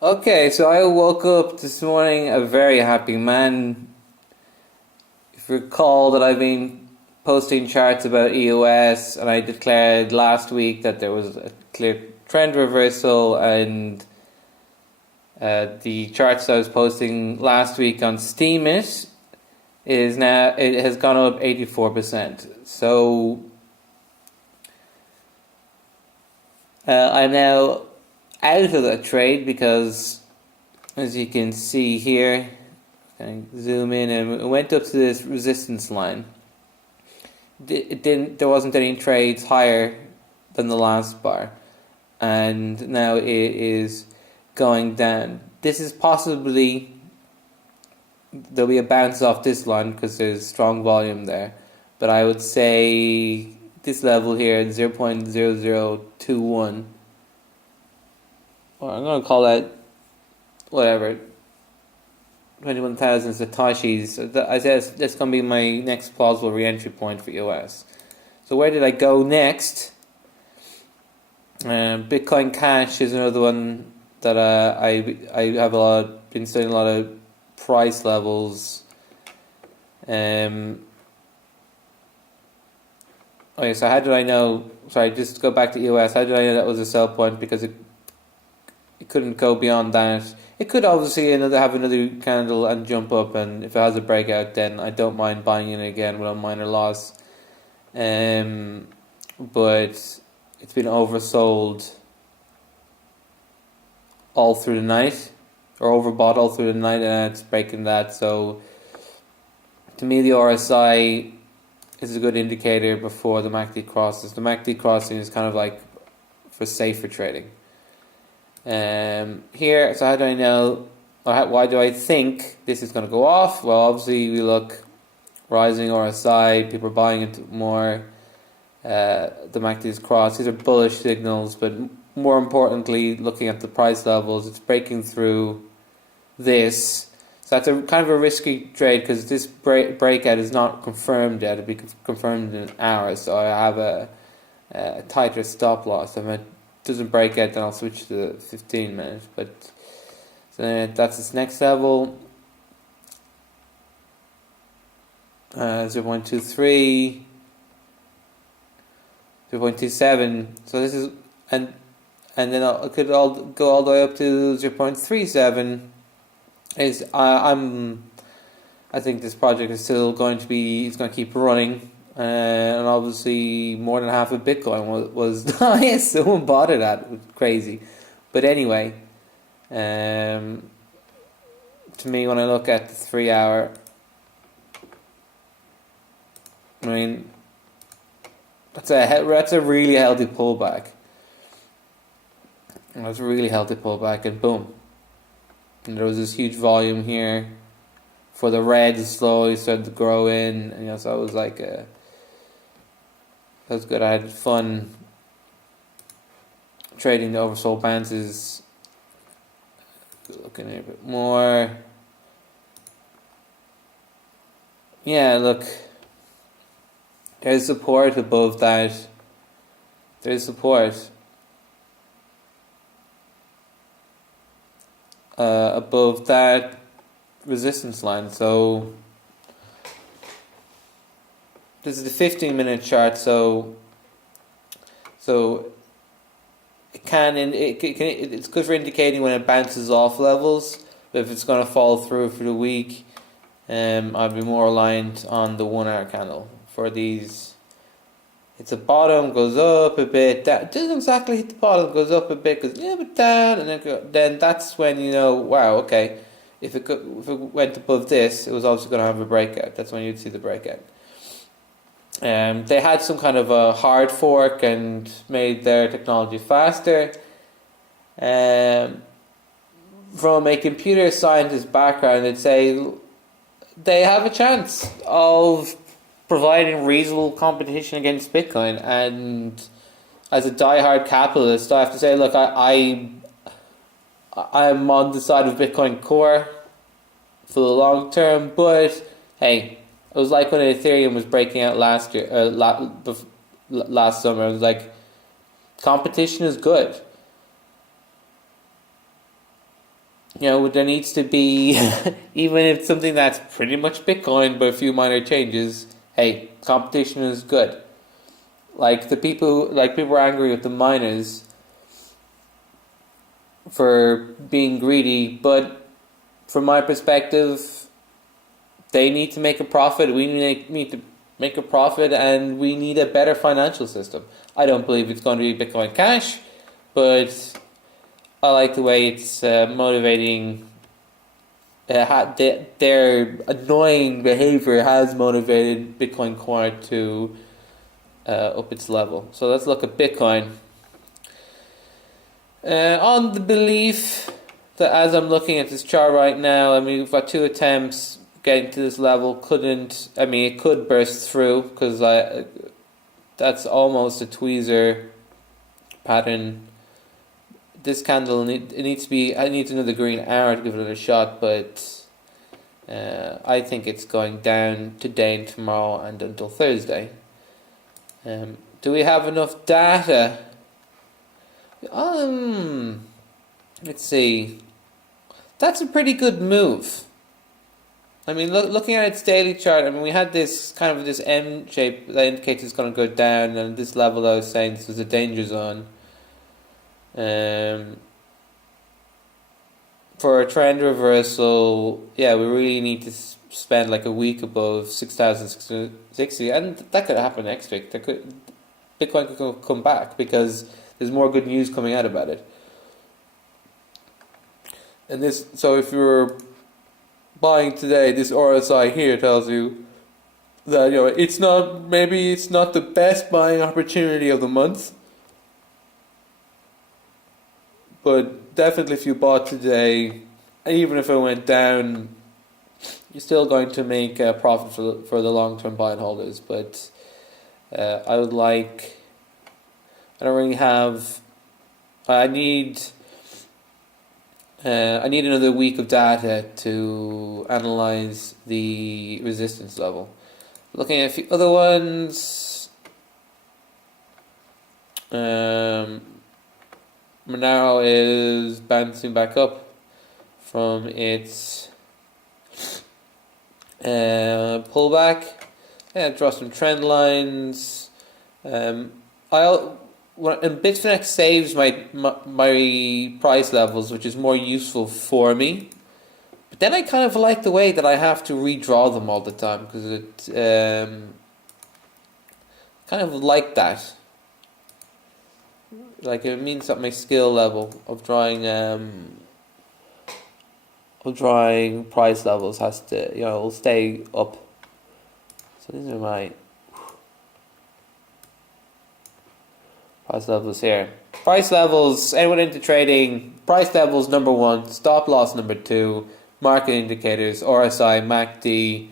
Okay, so I woke up this morning a very happy man. If you recall that I've been posting charts about EOS, and I declared last week that there was a clear trend reversal, and the charts I was posting last week on Steemit it has gone up 84%. So I'm now out of that trade because, as you can see here, I zoom in, and it went up to this resistance line. There wasn't any trades higher than the last bar, and now it is going down. This is possibly, there'll be a bounce off this line because there's strong volume there, but I would say this level here, 0.0021, or I'm going to call that whatever, 21,000 Satoshis. I said that's going to be my next plausible re-entry point for EOS. So where did I go next? Bitcoin Cash is another one that I have been studying a lot of price levels. Okay, so how did I know? Sorry, just to go back to EOS. How did I know that was a sell point? Because it couldn't go beyond that. It could obviously have another candle and jump up, and if it has a breakout, then I don't mind buying in again with a minor loss. But it's been oversold all through the night, or overbought all through the night, and it's breaking that. So to me, the RSI is a good indicator before the MACD crosses. The MACD crossing is kind of like for safer trading. Here, so how do I know, or why do I think this is going to go off? Well, obviously we look rising RSI, people are buying into more, the MACD is crossed. These are bullish signals, but more importantly, looking at the price levels, it's breaking through this. So that's a kind of a risky trade because this breakout is not confirmed yet. It'll be confirmed in an hour, so I have a tighter stop loss. If it doesn't break out, then I'll switch to the 15 minutes. But so that's its next level. 0.23, 0.27. So this is, and then it could all go all the way up to 0.37. I think this project is still going to be, it's going to keep running, and obviously more than half of Bitcoin was the highest. Someone bought it at, it was crazy. But anyway, to me, when I look at the 3 hour, I mean, that's a really healthy pullback. That's a really healthy pullback, and boom. And there was this huge volume here for the red slowly started to grow in, and so it was like that was good. I had fun trading the oversold bounces. Looking at it a bit more. Yeah, look. There's support above that. There's support above that resistance line. So this is the 15-minute chart. So it's good for indicating when it bounces off levels. But if it's going to fall through for the week, I'd be more aligned on the 1 hour candle for these. It's a bottom, goes up a bit, down. It doesn't exactly hit the bottom, goes up a bit, goes a little bit down, and then that's when you know, wow, okay, if it went above this, it was also going to have a breakout. That's when you'd see the breakout. They had some kind of a hard fork and made their technology faster. From a computer scientist background, they'd say they have a chance of providing reasonable competition against Bitcoin. And as a diehard capitalist, I have to say, look, I'm on the side of Bitcoin Core for the long term, but hey, it was like when Ethereum was breaking out last summer. It was like, competition is good. There needs to be, even if something that's pretty much Bitcoin, but a few minor changes. Hey, competition is good. People are angry with the miners for being greedy, but from my perspective, they need to make a profit. We need to make a profit, and we need a better financial system. I don't believe it's going to be Bitcoin Cash, but I like the way it's motivating. Their annoying behavior has motivated Bitcoin Core to up its level. So let's look at Bitcoin. On the belief that as I'm looking at this chart right now, we've got 2 attempts getting to this level. It could burst through because that's almost a tweezer pattern. This candle I need another green hour to give it another shot, but I think it's going down today and tomorrow and until Thursday. Do we have enough data? Let's see. That's a pretty good move. Looking at its daily chart, we had this kind of this M shape that indicates it's going to go down, and this level I was saying this was a danger zone. For a trend reversal, we really need to spend like a week above 6,660, and that could happen next week. Bitcoin could come back because there's more good news coming out about it. And so if you're buying today, this RSI here tells you that it's not the best buying opportunity of the month, but definitely if you bought today, even if it went down, you're still going to make a profit for the long-term buy and holders. But I need another week of data to analyze the resistance level. Looking at a few other ones, Monero is bouncing back up from its pullback. Draw some trend lines. And Bitfinex saves my price levels, which is more useful for me. But then I kind of like the way that I have to redraw them all the time, because it kind of like that. Like it means that my skill level of drawing price levels has to will stay up. So these are my price levels here. Price levels, anyone into trading, price levels number 1, stop loss number 2, market indicators, RSI, MACD.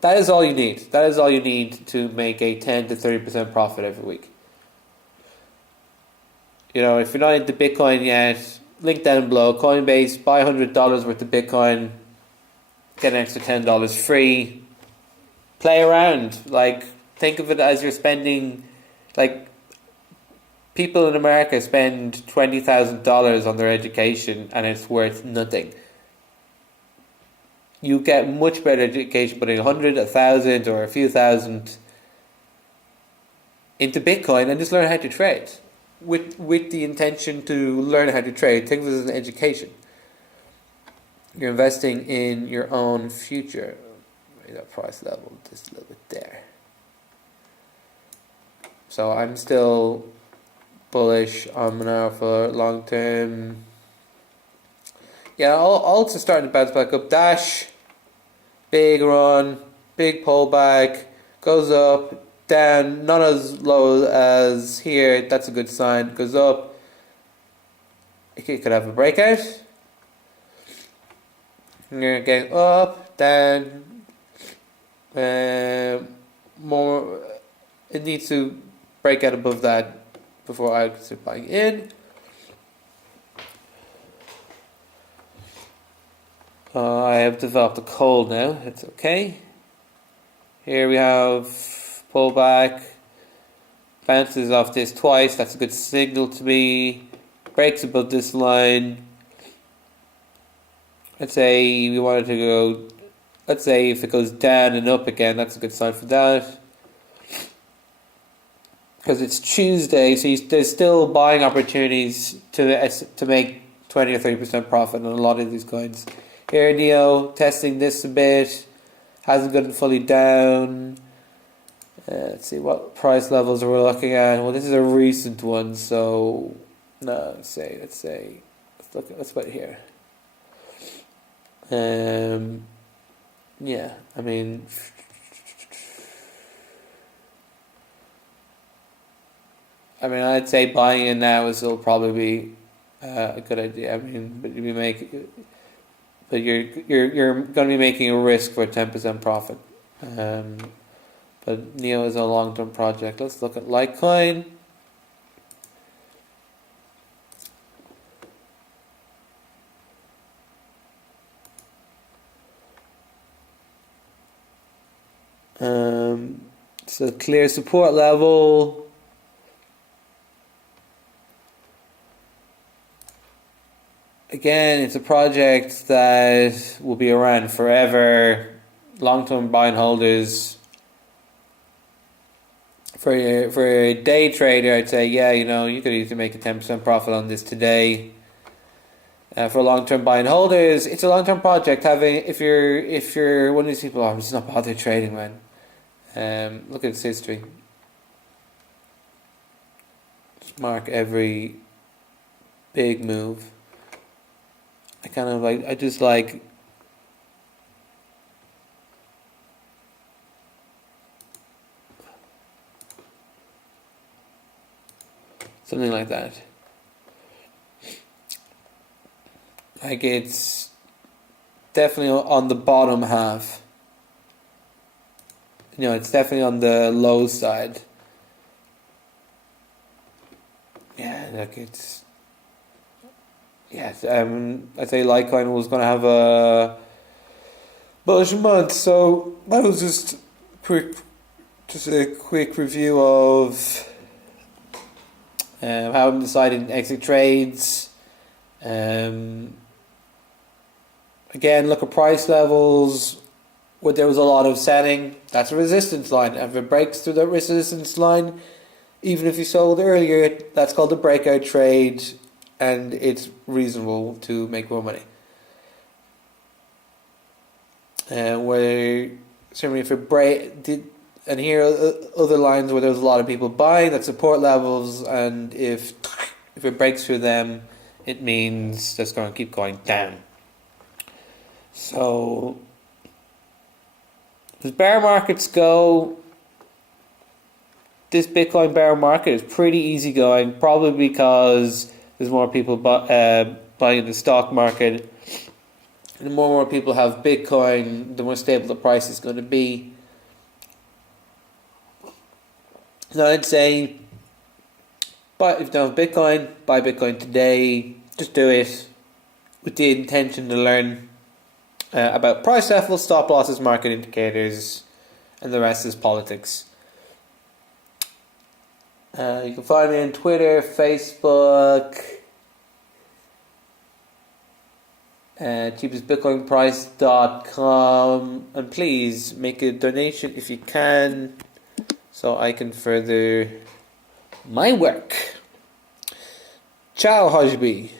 That is all you need. That is all you need to make a 10 to 30% profit every week. If you're not into Bitcoin yet, link down below, Coinbase, buy $100 worth of Bitcoin, get an extra $10 free. Play around. Think of it as you're spending, people in America spend $20,000 on their education and it's worth nothing. You get much better education putting 100, 1,000 or a few thousand into Bitcoin and just learn how to trade. With the intention to learn how to trade. Think of it as an education. You're investing in your own future. That price level just a little bit there. So I'm still bullish on Monero for long term. Also starting to bounce back up. Dash, big run, big pullback, goes up, down, not as low as here. That's a good sign. Goes up. It could have a breakout. You're getting up, down. More. It needs to break out above that before I start buying in. I have developed a cold now. It's okay. Here we have pullback, bounces off this twice. That's a good signal to me. Breaks above this line. let's say we wanted to go, let's say if it goes down and up again, that's a good sign for that. Because it's Tuesday, so there's still buying opportunities to make 20 or 30% profit on a lot of these coins. Here, Neo, testing this a bit, hasn't gotten fully down. Let's see what price levels we're looking at. Well, this is a recent one, so no. Let's put it here. Yeah, I mean, I'd say buying in now is still probably be a good idea. I mean, but you're going to be making a risk for 10% profit. But Neo is a long-term project. Let's look at Litecoin. So clear support level. Again, it's a project that will be around forever. Long-term buy and holders. For a day trader, I'd say, yeah, you could easily make a 10% profit on this today. For long-term buy and holders, it's a long-term project. If you're one of these people, I'm just not bothered trading, man. Look at its history. Just mark every big move. I just like something like that. Like it's definitely on the bottom half. It's definitely on the low side. Yeah, look, it's... Yes, I'd say Litecoin was going to have a bullish month, so that was just a quick review of how I'm deciding to exit trades. Again, look at price levels. Where there was a lot of selling, that's a resistance line. If it breaks through that resistance line, even if you sold earlier, that's called a breakout trade, and it's reasonable to make more money. Where certainly if it and here are other lines where there's a lot of people buying, that's support levels, and if it breaks through them, it means that's going to keep going down. So as bear markets go, this Bitcoin bear market is pretty easy going, probably because there's more people buying the stock market. And the more people have Bitcoin, the more stable the price is going to be. So I'd say, but if you don't have Bitcoin, buy Bitcoin today. Just do it with the intention to learn about price levels, stop losses, market indicators, and the rest is politics. You can find me on Twitter, Facebook, cheapestbitcoinprice.com, and please make a donation if you can, so I can further my work. Ciao, Hajbi.